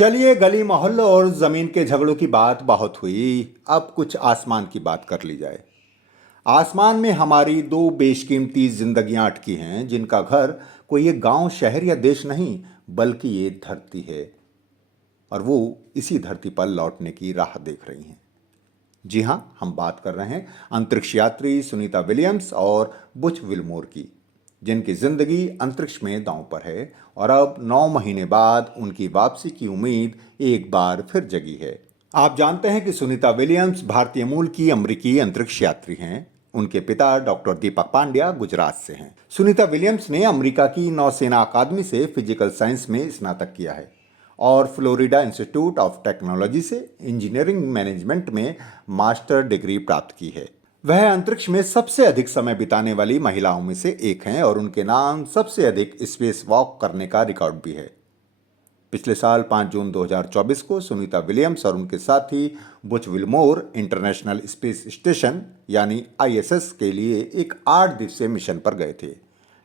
चलिए, गली मोहल्लों और जमीन के झगड़ों की बात बहुत हुई। अब कुछ आसमान की बात कर ली जाए। आसमान में हमारी दो बेशकीमती जिंदगियां अटकी हैं, जिनका घर कोई ये गांव, शहर या देश नहीं, बल्कि ये धरती है। और वो इसी धरती पर लौटने की राह देख रही हैं। जी हाँ, हम बात कर रहे हैं अंतरिक्ष यात्री सुनीता विलियम्स और बुच विल्मोर की, जिनकी जिंदगी अंतरिक्ष में दांव पर है और अब 9 महीने बाद उनकी वापसी की उम्मीद एक बार फिर जगी है। आप जानते हैं कि सुनीता विलियम्स भारतीय मूल की अमेरिकी अंतरिक्ष यात्री हैं। उनके पिता डॉक्टर दीपक पांड्या गुजरात से हैं। सुनीता विलियम्स ने अमेरिका की नौसेना अकादमी से फिजिकल साइंस में स्नातक किया है और फ्लोरिडा इंस्टीट्यूट ऑफ टेक्नोलॉजी से इंजीनियरिंग मैनेजमेंट में मास्टर डिग्री प्राप्त की है। वह अंतरिक्ष में सबसे अधिक समय बिताने वाली महिलाओं में से एक हैं और उनके नाम सबसे अधिक स्पेस वॉक करने का रिकॉर्ड भी है। पिछले साल 5 जून 2024 को सुनीता विलियम्स और उनके साथी Butch Wilmore international space station यानी आईएसएस के लिए एक 8 दिवसीय मिशन पर गए थे।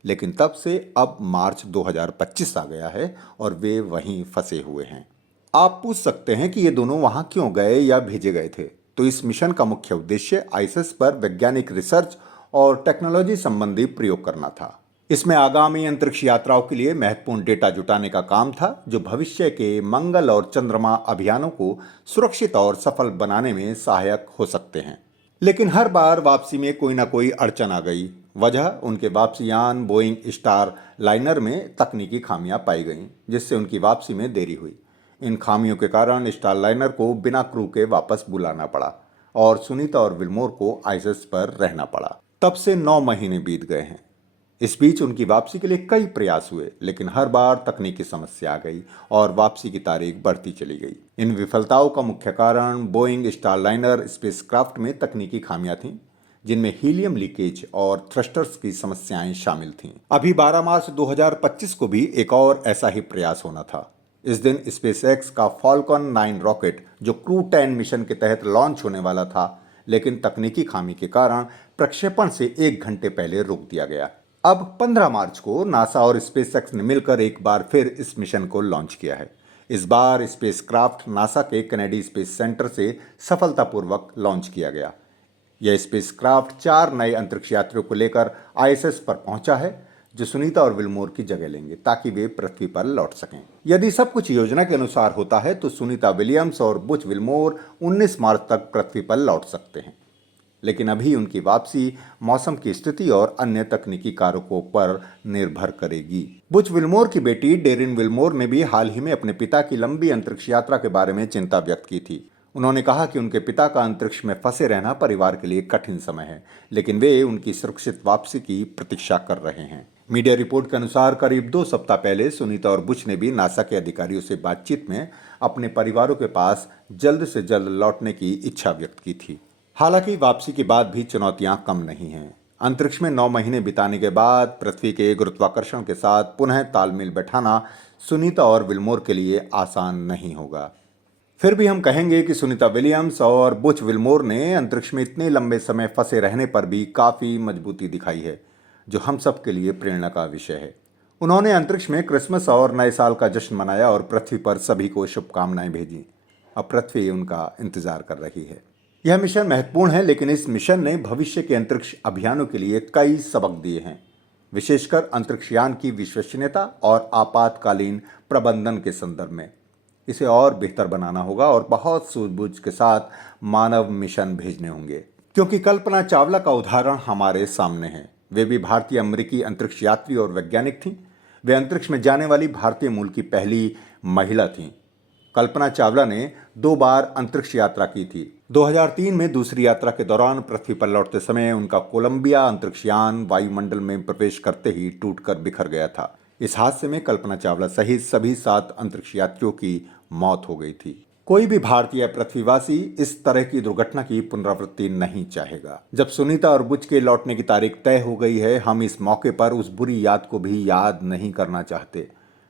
लेकिन तब से अब मार्च 2025 आ गया है और वे वहीं फंसे हुए हैं। आप पूछ सकते हैं कि ये दोनों वहां क्यों गए या भेजे गए थे। तो इस मिशन का मुख्य उद्देश्य आईएसएस पर वैज्ञानिक रिसर्च और टेक्नोलॉजी संबंधी प्रयोग करना था। इसमें आगामी अंतरिक्ष यात्राओं के लिए महत्वपूर्ण डेटा जुटाने का काम था, जो भविष्य के मंगल और चंद्रमा अभियानों को सुरक्षित और सफल बनाने में सहायक हो सकते हैं। लेकिन हर बार वापसी में कोई ना कोई अड़चन आ गई। वजह, उनके वापसी यान बोइंग स्टार लाइनर में तकनीकी खामियां पाई गईं, जिससे उनकी वापसी में देरी हुई। इन खामियों के कारण स्टार लाइनर को बिना क्रू के वापस बुलाना पड़ा और सुनीता और विल्मोर को आईएसएस पर रहना पड़ा। तब से 9 महीने बीत गए हैं। इस बीच उनकी वापसी के लिए कई प्रयास हुए, लेकिन हर बार तकनीकी समस्या आ गई और वापसी की तारीख बढ़ती चली गई। इन विफलताओं का मुख्य कारण बोइंग स्टारलाइनर स्पेसक्राफ्ट में तकनीकी खामियां थीं, जिनमें हीलियम लीकेज और थ्रस्टर्स की समस्याएं शामिल थीं। अभी 12 मार्च 2025 को भी एक और ऐसा ही प्रयास होना था। इस दिन स्पेसएक्स का फॉल्कन 9 रॉकेट, जो क्रू 10 मिशन के तहत लॉन्च होने वाला था, लेकिन तकनीकी खामी के कारण प्रक्षेपण से 1 घंटे पहले रोक दिया गया। अब 15 मार्च को नासा और स्पेसएक्स ने मिलकर एक बार फिर इस मिशन को लॉन्च किया है। इस बार स्पेसक्राफ्ट नासा के कैनेडी स्पेस सेंटर से सफलतापूर्वक लॉन्च किया गया। यह स्पेसक्राफ्ट 4 नए अंतरिक्ष यात्रियों को लेकर आईएसएस पर पहुंचा है, जो सुनीता और विल्मोर की जगह लेंगे ताकि वे पृथ्वी पर लौट सकें। यदि सब कुछ योजना के अनुसार होता है तो सुनीता विलियम्स और बुच विल्मोर 19 मार्च तक पृथ्वी पर लौट सकते हैं। लेकिन अभी उनकी वापसी मौसम की स्थिति और अन्य तकनीकी कारकों पर निर्भर करेगी। बुच विल्मोर की बेटी डेरिन विल्मोर ने भी हाल ही में अपने पिता की लंबी अंतरिक्ष यात्रा के बारे में चिंता व्यक्त की थी। उन्होंने कहा कि उनके पिता का अंतरिक्ष में फंसे रहना परिवार के लिए कठिन समय है, लेकिन वे उनकी सुरक्षित वापसी की प्रतीक्षा कर रहे हैं। मीडिया रिपोर्ट के अनुसार करीब 2 सप्ताह पहले सुनीता और बुच ने भी नासा के अधिकारियों से बातचीत में अपने परिवारों के पास जल्द से जल्द लौटने की इच्छा व्यक्त की थी। हालांकि वापसी के बाद भी चुनौतियां कम नहीं हैं। अंतरिक्ष में 9 महीने बिताने के बाद पृथ्वी के गुरुत्वाकर्षण के साथ पुनः तालमेल बैठाना सुनीता और विल्मोर के लिए आसान नहीं होगा। फिर भी हम कहेंगे कि सुनीता विलियम्स और बुच विल्मोर ने अंतरिक्ष में इतने लंबे समय फंसे रहने पर भी काफ़ी मजबूती दिखाई है, जो हम सब के लिए प्रेरणा का विषय है। उन्होंने अंतरिक्ष में क्रिसमस और नए साल का जश्न मनाया और पृथ्वी पर सभी को शुभकामनाएं भेजी। अब पृथ्वी उनका इंतजार कर रही है। यह मिशन महत्वपूर्ण है, लेकिन इस मिशन ने भविष्य के अंतरिक्ष अभियानों के लिए कई सबक दिए हैं, विशेषकर अंतरिक्षयान की विश्वसनीयता और आपातकालीन प्रबंधन के संदर्भ में। इसे और बेहतर बनाना होगा और बहुत सूझबूझ के साथ मानव मिशन भेजने होंगे, क्योंकि कल्पना चावला का उदाहरण हमारे सामने है। वे भी भारतीय अमेरिकी अंतरिक्ष यात्री और वैज्ञानिक थीं। वे अंतरिक्ष में जाने वाली भारतीय मूल की पहली महिला थीं। कल्पना चावला ने 2 बार अंतरिक्ष यात्रा की थी। 2003 में दूसरी यात्रा के दौरान पृथ्वी पर लौटते समय उनका कोलंबिया अंतरिक्षयान वायुमंडल में प्रवेश करते ही टूटकर बिखर गया था। इस हादसे में कल्पना चावला सहित सभी 7 अंतरिक्ष यात्रियों की मौत हो गई थी। कोई भी भारतीय पृथ्वीवासी इस तरह की दुर्घटना की पुनरावृत्ति नहीं चाहेगा। जब सुनीता और बुच के लौटने की तारीख तय हो गई है, हम इस मौके पर उस बुरी याद को भी याद नहीं करना चाहते।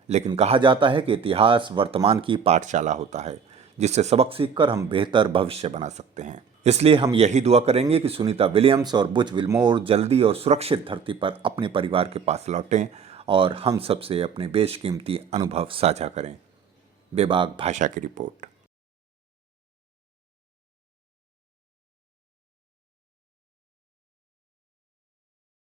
लेकिन कहा जाता है कि इतिहास वर्तमान की पाठशाला होता है, जिससे सबक सीखकर हम बेहतर भविष्य बना सकते हैं। इसलिए हम यही दुआ करेंगे कि सुनीता विलियम्स और बुच विल्मोर जल्दी और सुरक्षित धरती पर अपने परिवार के पास लौटें और हम सबसे अपने बेशकीमती अनुभव साझा करें। बेबाक भाषा की रिपोर्ट।